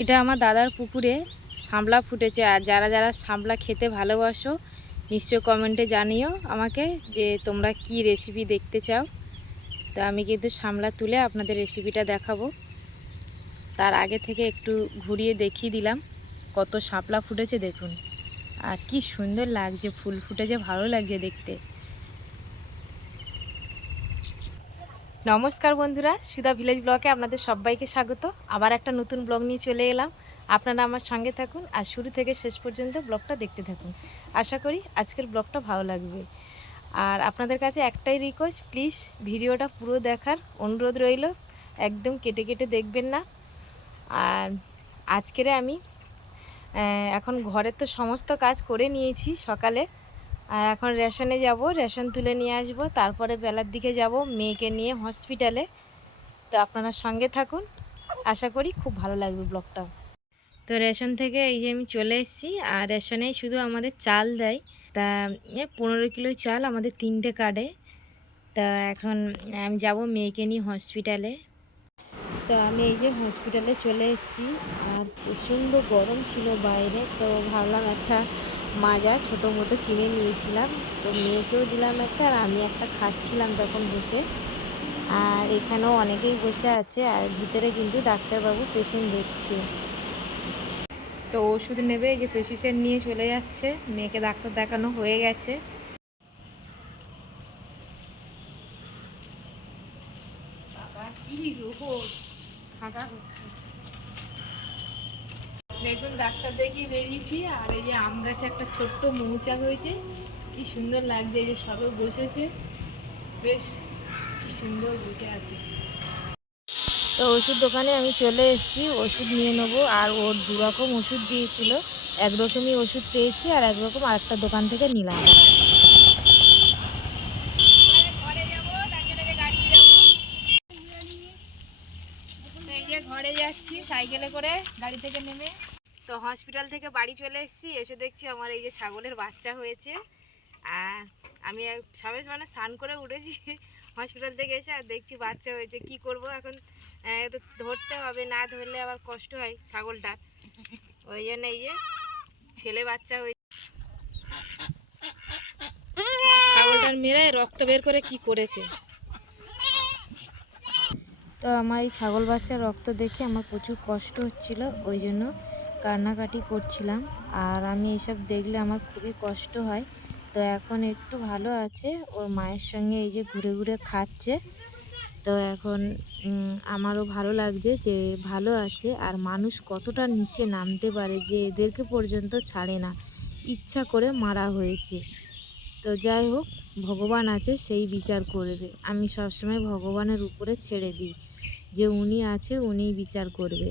এটা আমার দাদার পুকুরে সামলা ফুটেছে। আর যারা যারা সামলা খেতে ভালোবাসো নিশ্চয় কমেন্টে জানিও আমাকে যে তোমরা কি রেসিপি দেখতে চাও। তো আমি কিন্তু সামলা তুলে আপনাদের রেসিপিটা দেখাবো। তার আগে থেকে একটু ঘুরিয়ে দেখিয়ে দিলাম কত শাপলা ফুটেছে দেখুন। আর কি সুন্দর লাগছে, ফুল ফুটেছে, ভালো লাগছে দেখতে। নমস্কার বন্ধুরা, সুধা ভিলেজ ব্লগে আপনাদের সবাইকে স্বাগত। আবার একটা নতুন ব্লগ নিয়ে চলে এলাম। আপনারা আমার সঙ্গে থাকুন আর শুরু থেকে শেষ পর্যন্ত ব্লগটা দেখতে থাকুন। আশা করি আজকের ব্লগটা ভালো লাগবে। আর আপনাদের কাছে একটাই রিকোয়েস্ট প্লিজ ভিডিওটা পুরো দেখার অনুরোধ রইল। একদম কেটে কেটে দেখবেন না। আর আজকেরে আমি এখন ঘরের তো সমস্ত কাজ করে নিয়েছি সকালে। আর এখন রেশনে যাব, রেশন তুলে নিয়ে আসব। তারপরে বেলার দিকে যাব মেয়েকে নিয়ে হসপিটালে। তো আপনারা সঙ্গে থাকুন। আশা করি খুব ভালো লাগবে ব্লগটা। তো রেশন থেকে এই যে আমি চলে এসেছি, আর রেশনে শুধু আমাদের চাল দেয়। তা পনেরো কিলো চাল আমাদের তিনটে কার্ডে তা এখন আমি যাব মেয়েকে নিয়ে হসপিটালে। তো আমি এই যে হসপিটালে চলে এসেছি। আর প্রচণ্ড গরম ছিল বাইরে, তো ভাবলাম একটা মাজা ছোটো মতো কিনে নিয়েছিলাম। তো মেয়েকেও দিলাম একটা আর আমি একটা খাচ্ছিলাম তখন বসে। আর এখানেও অনেকেই বসে আছে আর ভিতরে কিন্তু ডাক্তারবাবু পেশেন্ট দেখছে। তো ওষুধ নেবে, এই যে পেশেন্ট নিয়ে চলে যাচ্ছে। মেয়েকে ডাক্তার দেখানো হয়ে গেছে। কি রোদ ফাঁকা হচ্ছে। দেখুন ডাক্তার দেখিয়ে বেরিয়েছি, আর এই যে আম গাছে একটা ছোট্ট মৌচাক হয়েছে। কি সুন্দর লাগছে এই যে সবে বসেছে। বেশ সুন্দর বসে আছে। তো ওষুধ দোকানে আমি চলে এসেছি, ওষুধ নিয়ে নেব। আর ওর দু রকম ওষুধ দিয়েছিল। একরকমই ওষুধ পেয়েছি, আর একরকম আরেকটা দোকান থেকে নিলাম। ঘরে যাচ্ছি, সাইকেলে করে গাড়ি থেকে নেমে। তো হসপিটাল থেকে বাড়ি চলে এসেছি এসে দেখছি আমার এই যে ছাগলের বাচ্চা হয়েছে। আর আমি এক- সবে মানে স্নান করে উঠেছি হসপিটাল থেকে এসে আর দেখছি বাচ্চা হয়েছে। কি করব এখন? তো ধরতে হবে না ধরলে আবার কষ্ট হয় ছাগলটার ওই জন্য এই যে ছেলে বাচ্চা হয়েছে ছাগলটার মেরে রক্ত বের করে কি করেছে? তো আমার এই ছাগল বাচ্চার রক্ত দেখে আমার প্রচুর কষ্ট হচ্ছিল ওই জন্য কান্নাকাটি করছিলাম আর আমি এসব দেখলে আমার খুবই কষ্ট হয়। তো এখন একটু ভালো আছে। ওর মায়ের সঙ্গে এই যে ঘুরে ঘুরে খাচ্ছে। তো এখন আমারও ভালো লাগছে যে ভালো আছে। আর মানুষ কতটা নিচে নামতে পারে যে এদেরকে পর্যন্ত ছাড়ে না। ইচ্ছা করে মারা হয়েছে। তো যাই হোক, ভগবান আছে, সেই বিচার করবে। আমি সবসময় ভগবানের উপরে ছেড়ে দিই। যে উনি আছে, উনিই বিচার করবে।